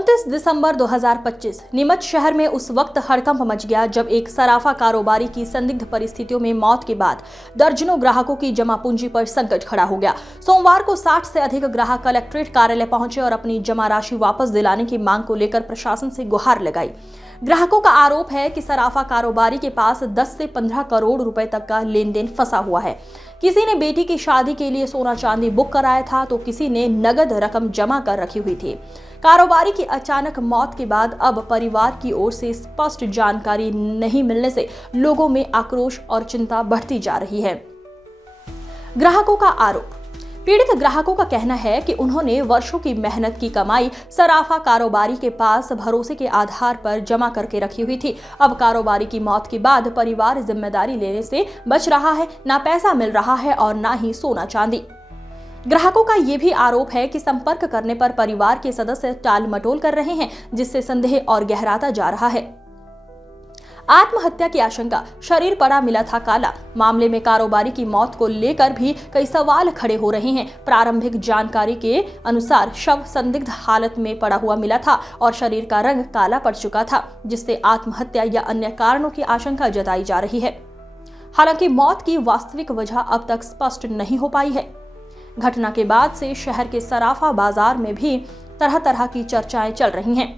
29 दिसंबर 2025 नीमच शहर में उस वक्त हड़कंप मच गया जब एक सराफा कारोबारी की संदिग्ध परिस्थितियों में मौत के बाद दर्जनों ग्राहकों की जमा पूंजी पर संकट खड़ा हो गया। सोमवार को 60 से अधिक ग्राहक कलेक्ट्रेट कार्यालय पहुंचे और अपनी जमा राशि वापस दिलाने की मांग को लेकर प्रशासन से गुहार लगाई। ग्राहकों का आरोप है कि सराफा कारोबारी के पास 10 से 15 करोड़ रुपए तक का लेन देन फंसा हुआ है। किसी ने बेटी की शादी के लिए सोना चांदी बुक कराया था तो किसी ने नगद रकम जमा कर रखी हुई थी। कारोबारी की अचानक मौत के बाद अब परिवार की ओर से स्पष्ट जानकारी नहीं मिलने से लोगों में आक्रोश और चिंता बढ़ती जा रही है। ग्राहकों का आरोप। पीड़ित ग्राहकों का कहना है कि उन्होंने वर्षों की मेहनत की कमाई सराफा कारोबारी के पास भरोसे के आधार पर जमा करके रखी हुई थी। अब कारोबारी की मौत के बाद परिवार जिम्मेदारी लेने से बच रहा है, ना पैसा मिल रहा है और ना ही सोना चांदी। ग्राहकों का ये भी आरोप है कि संपर्क करने पर परिवार के सदस्य टाल मटोल कर रहे हैं, जिससे संदेह और गहराता जा रहा है। आत्महत्या की आशंका। शरीर पड़ा मिला था काला। मामले में कारोबारी की मौत को लेकर भी कई सवाल खड़े हो रहे हैं। प्रारंभिक जानकारी के अनुसार शव संदिग्ध हालत में पड़ा हुआ मिला था और शरीर का रंग काला पड़ चुका था, जिससे आत्महत्या या अन्य कारणों की आशंका जताई जा रही है। हालांकि मौत की वास्तविक वजह अब तक स्पष्ट नहीं हो पाई है। घटना के बाद से शहर के सराफा बाजार में भी तरह तरह की चर्चाएं चल रही हैं।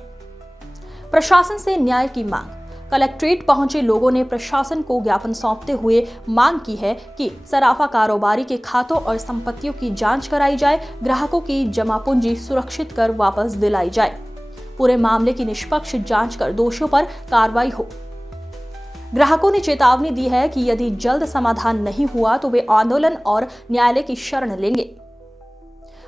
प्रशासन से न्याय की मांग। कलेक्ट्रेट पहुंचे लोगों ने प्रशासन को ज्ञापन सौंपते हुए मांग की है कि सराफा कारोबारी के खातों और संपत्तियों की जांच कराई जाए, ग्राहकों की जमा पूंजी सुरक्षित कर वापस दिलाई जाए, पूरे मामले की निष्पक्ष जांच कर दोषियों पर कार्रवाई हो। ग्राहकों ने चेतावनी दी है कि यदि जल्द समाधान नहीं हुआ तो वे आंदोलन और न्यायालय की शरण लेंगे।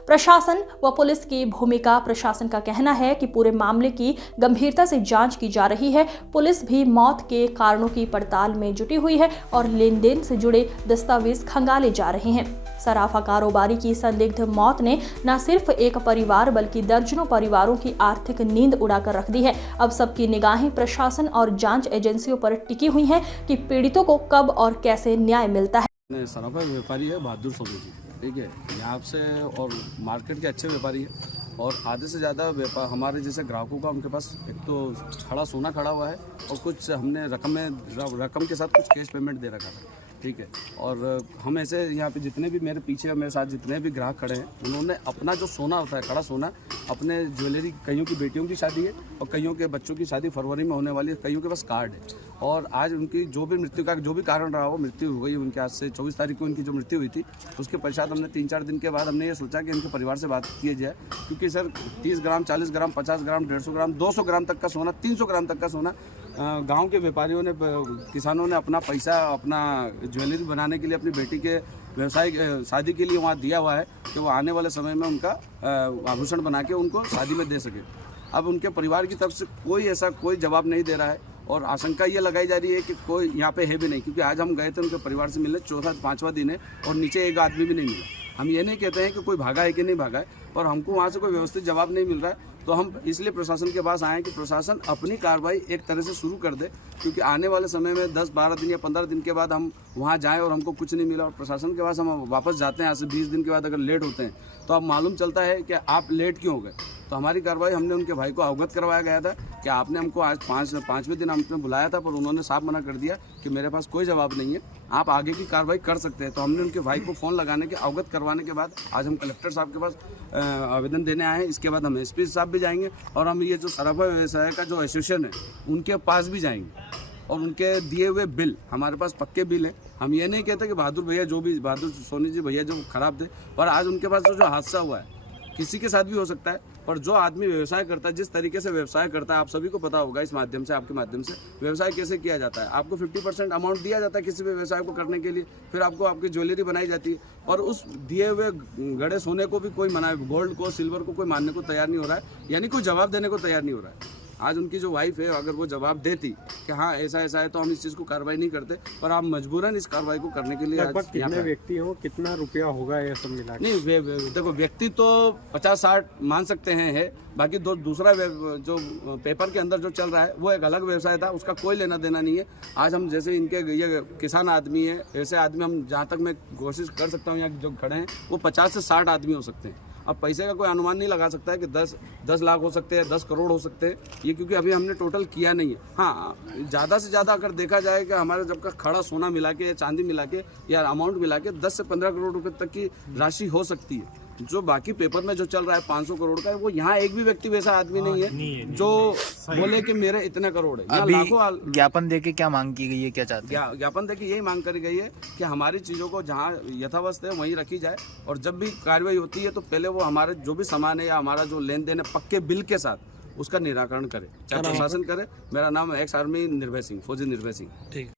प्रशासन व पुलिस की भूमिका। प्रशासन का कहना है कि पूरे मामले की गंभीरता से जांच की जा रही है। पुलिस भी मौत के कारणों की पड़ताल में जुटी हुई है और लेन देन से जुड़े दस्तावेज खंगाले जा रहे हैं। सराफा कारोबारी की संदिग्ध मौत ने न सिर्फ एक परिवार बल्कि दर्जनों परिवारों की आर्थिक नींद उड़ाकर रख दी है। अब सबकी निगाहें प्रशासन और जांच एजेंसियों पर टिकी हुई हैं कि पीड़ितों को कब और कैसे न्याय मिलता है। सराफा व्यापारी है बहादुर सोनी जी, ठीक है, यहाँ से और मार्केट के अच्छे व्यापारी है और आधे से ज़्यादा व्यापार हमारे जैसे ग्राहकों का उनके पास एक तो खड़ा सोना खड़ा हुआ है और कुछ हमने रकम के साथ कुछ कैश पेमेंट दे रखा था, ठीक है। और हम ऐसे यहाँ पे जितने भी मेरे पीछे और मेरे साथ जितने भी ग्राहक खड़े हैं उन्होंने अपना जो सोना होता है खड़ा सोना, अपने ज्वेलरी, कईयों की बेटियों की शादी है और कईयों के बच्चों की शादी फरवरी में होने वाली है, कईयों के पास कार्ड है और आज उनकी जो भी मृत्यु का जो भी कारण रहा हो मृत्यु हो गई उनके। आज से 24 तारीख को उनकी जो मृत्यु हुई थी उसके पश्चात हमने 3-4 दिन के बाद हमने ये सोचा कि इनके परिवार से बात की जाए, क्योंकि सर 30 ग्राम, 40 ग्राम, 50 ग्राम, 150 ग्राम, 200 ग्राम तक का सोना, 300 ग्राम तक का सोना गांव के व्यापारियों ने, किसानों ने अपना पैसा, अपना ज्वेलरी बनाने के लिए, अपनी बेटी के व्यवसायिक शादी के लिए वहाँ दिया हुआ है कि वो आने वाले समय में उनका आभूषण बना के उनको शादी में दे सके। अब उनके परिवार की तरफ से कोई जवाब नहीं दे रहा है और आशंका ये लगाई जा रही है कि कोई यहाँ पे है भी नहीं, क्योंकि आज हम गए थे उनके परिवार से मिलने, 4-5वां दिन है और नीचे एक आदमी भी नहीं मिला। हम ये नहीं कहते हैं कि कोई भागा है कि नहीं भागा है, पर हमको वहाँ से कोई व्यवस्थित जवाब नहीं मिल रहा है, तो हम इसलिए प्रशासन के पास आए कि प्रशासन अपनी कार्रवाई एक तरह से शुरू कर दे, क्योंकि आने वाले समय में 10-12 दिन या 15 दिन के बाद हम वहाँ जाएं और हमको कुछ नहीं मिला और प्रशासन के पास हम वापस जाते हैं, यहाँ से 20 दिन के बाद अगर लेट होते हैं तो अब मालूम चलता है कि आप लेट क्यों हो गए। तो हमारी कार्रवाई, हमने उनके भाई को अवगत करवाया गया था कि आपने हमको आज 5वें दिन हमने बुलाया था, पर उन्होंने साफ मना कर दिया कि मेरे पास कोई जवाब नहीं है, आप आगे की कार्रवाई कर सकते हैं। तो हमने उनके भाई को फ़ोन लगाने के, अवगत करवाने के बाद आज हम कलेक्टर साहब के पास आवेदन देने आए हैं। इसके बाद हम एसपी साहब भी जाएंगे और हम ये जो सराफा व्यवसाय का जो एसोसिएशन है उनके पास भी जाएंगे और उनके दिए हुए बिल, हमारे पास पक्के बिल हैं। हम ये नहीं कहते कि बहादुर सोनी जी भैया जो खराब थे, पर आज उनके पास जो हादसा हुआ है किसी के साथ भी हो सकता है, पर जो आदमी व्यवसाय करता है, जिस तरीके से व्यवसाय करता है, आप सभी को पता होगा इस माध्यम से, आपके माध्यम से व्यवसाय कैसे किया जाता है। आपको 50% अमाउंट दिया जाता है किसी भी व्यवसाय को करने के लिए, फिर आपको आपकी ज्वेलरी बनाई जाती है और उस दिए हुए गड़े सोने को भी कोई गोल्ड को, सिल्वर को कोई मानने को तैयार नहीं हो रहा है, यानी कोई जवाब देने को तैयार नहीं हो रहा है। आज उनकी जो वाइफ है, अगर वो जवाब देती कि हाँ ऐसा है तो हम इस चीज़ को कार्रवाई नहीं करते, पर आप मजबूरन इस कार्रवाई को करने के लिए लगभग कितने व्यक्ति हो, कितना रुपया होगा ये सब मिला? नहीं, देखो व्यक्ति तो 50-60 मान सकते हैं है, बाकी दूसरा जो पेपर के अंदर जो चल रहा है वो एक अलग व्यवसाय था, उसका कोई लेना देना नहीं है। आज हम जैसे इनके ये किसान आदमी है, ऐसे आदमी हम जहाँ तक मैं कोशिश कर सकता हूँ यहाँ जो खड़े हैं वो 50 से 60 आदमी हो सकते हैं। अब पैसे का कोई अनुमान नहीं लगा सकता है कि 10 लाख हो सकते हैं, 10 करोड़ हो सकते हैं, ये क्योंकि अभी हमने टोटल किया नहीं है। हाँ, ज़्यादा से ज़्यादा अगर देखा जाए कि हमारे जब का खड़ा सोना मिला के या चांदी मिला के या अमाउंट मिला के 10 से 15 करोड़ रुपए तक की राशि हो सकती है। जो बाकी पेपर में जो चल रहा है 500 करोड़ का, वो यहाँ एक भी व्यक्ति वैसा आदमी नहीं है जो बोले कि मेरे इतने करोड़ है। यहाँ अभी लाखों ज्ञापन देके क्या मांग की गई है, क्या चाहते हैं? ज्ञापन देके यही मांग करी गई है कि हमारी चीज़ों को जहाँ यथावस्थ है वहीं रखी जाए, और जब भी कार्रवाई होती है तो पहले वो हमारे जो भी सामान है या हमारा जो लेन देन है पक्के बिल के साथ उसका निराकरण करे, चाहे प्रशासन करे। मेरा नाम है एक्स आर्मी निर्भय सिंह, फौजी निर्भय सिंह। ठीक।